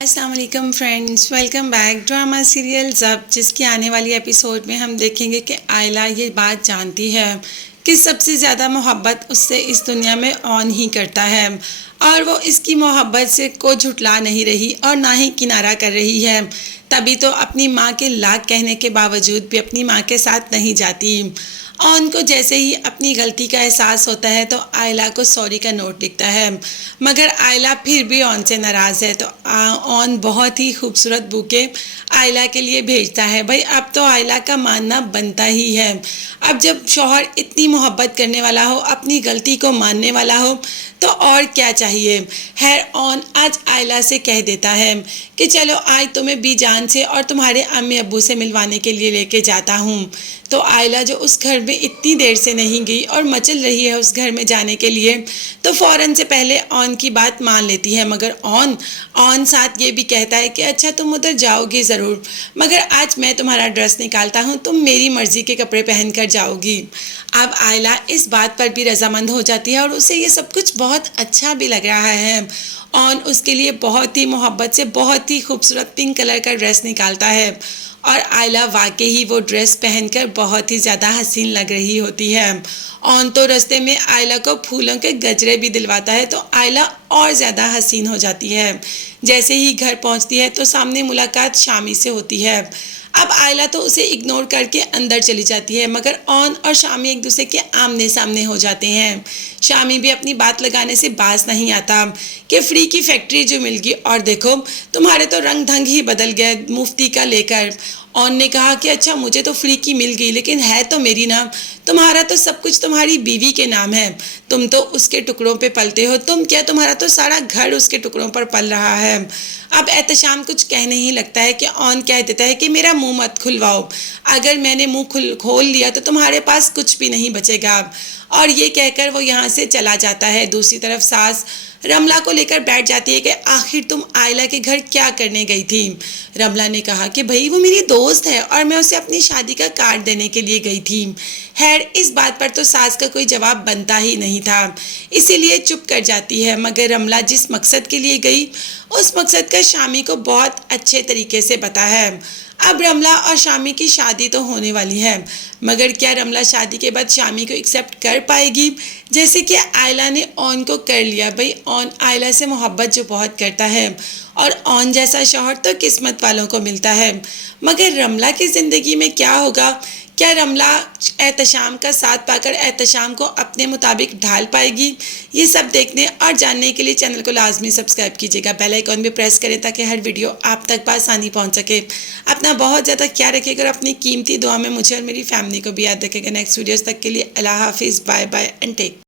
अस्सलाम वालेकुम friends, welcome back drama serial ज़ब, जिसकी आने वाली एपिसोड में हम देखेंगे कि आयला ये बात जानती है कि सबसे ज़्यादा मोहब्बत उससे इस दुनिया में ऑन ही करता है और वो इसकी मोहब्बत से को झुटला नहीं रही और ना ही किनारा कर रही है। तभी तो अपनी माँ के लाख कहने के बावजूद भी अपनी माँ के साथ नहीं जाती। ऑन को जैसे ही अपनी गलती का एहसास होता है तो आयला को सॉरी का नोट लिखता है, मगर आयला फिर भी ऑन से नाराज़ है। तो ऑन बहुत ही खूबसूरत बुके आयला के लिए भेजता है। भाई अब तो आयला का मानना बनता ही है। अब जब शौहर इतनी मोहब्बत करने वाला हो, अपनी गलती को मानने वाला हो, तो और क्या चाहिए। खैर ऑन आज आयला से कह देता है कि चलो आज तुम्हें बीजान से और तुम्हारे अम्मी अब्बू से मिलवाने के लिए लेके जाता हूँ। तो आयला जो उस घर में इतनी देर से नहीं गई और मचल रही है उस घर में जाने के लिए, तो फ़ौरन से पहले ऑन की बात मान लेती है। मगर ऑन साथ ये भी कहता है कि अच्छा तुम उधर जाओगी ज़रूर, मगर आज मैं तुम्हारा ड्रेस निकालता हूँ, तुम मेरी मर्ज़ी के कपड़े पहन कर जाओगी। अब आयला इस बात पर भी रजामंद हो जाती है और उसे ये सब कुछ बहुत अच्छा भी लग रहा है। ऑन उसके लिए बहुत ही मोहब्बत से बहुत ही खूबसूरत पिंक कलर का ड्रेस निकालता है और आयला वाकई ही वो ड्रेस पहनकर बहुत ही ज़्यादा हसीन लग रही होती है। ऑन तो रास्ते में आयला को फूलों के गजरे भी दिलवाता है तो आयला और ज़्यादा हसीन हो जाती है। जैसे ही घर पहुंचती है तो सामने मुलाकात शामी से होती है। अब आयला तो उसे इग्नोर करके अंदर चली जाती है, मगर ऑन और शामी एक दूसरे के आमने सामने हो जाते हैं। शामी भी अपनी बात लगाने से बाज नहीं आता कि फ्री की फैक्ट्री जो मिल गई और देखो तुम्हारे तो रंग ढंग ही बदल गया मुफ्ती का लेकर। ऑन ने कहा कि अच्छा मुझे तो फ्री की मिल गई लेकिन है तो मेरी ना, तुम्हारा तो सब कुछ तुम्हारी बीवी के नाम है, तुम तो उसके टुकड़ों पे पलते हो, तुम क्या तुम्हारा तो सारा घर उसके टुकड़ों पर पल रहा है। अब एहतशाम कुछ कहने ही लगता है कि ऑन कह देता है कि मेरा मुंह मत खुलवाओ, अगर मैंने मुंह खोल लिया तो तुम्हारे पास कुछ भी नहीं बचेगा। और ये कहकर वो यहाँ से चला जाता है। दूसरी तरफ सास रमला को लेकर बैठ जाती है कि आखिर तुम आयला के घर क्या करने गई थी। रमला ने कहा कि भाई वो मेरी दोस्त है और मैं उसे अपनी शादी का कार्ड देने के लिए गई थी। खैर इस बात पर तो सास का कोई जवाब बनता ही नहीं था, इसीलिए चुप कर जाती है। मगर रमला जिस मकसद के लिए गई उस मकसद का शामी को बहुत अच्छे तरीके से पता है। अब रमला और शामी की शादी तो होने वाली है, मगर क्या रमला शादी के बाद शामी को एक्सेप्ट कर पाएगी जैसे कि आयला ने ऑन को कर लिया। भाई ऑन आयला से मोहब्बत जो बहुत करता है और ऑन जैसा शौहर तो किस्मत वालों को मिलता है, मगर रमला की ज़िंदगी में क्या होगा। क्या रमला एहतशाम का साथ पाकर एहतशाम को अपने मुताबिक ढाल पाएगी। ये सब देखने और जानने के लिए चैनल को लाजमी सब्सक्राइब कीजिएगा, बेल आइकॉन भी प्रेस करें ताकि हर वीडियो आप तक बआसानी पहुंच सके। अपना बहुत ज़्यादा ख्याल रखिएगा और अपनी कीमती दुआ में मुझे और मेरी फैमिली को भी याद रखिएगा। नेक्स्ट वीडियोस तक के लिए अल्लाह हाफिज़, बाय बाय एंड टेक।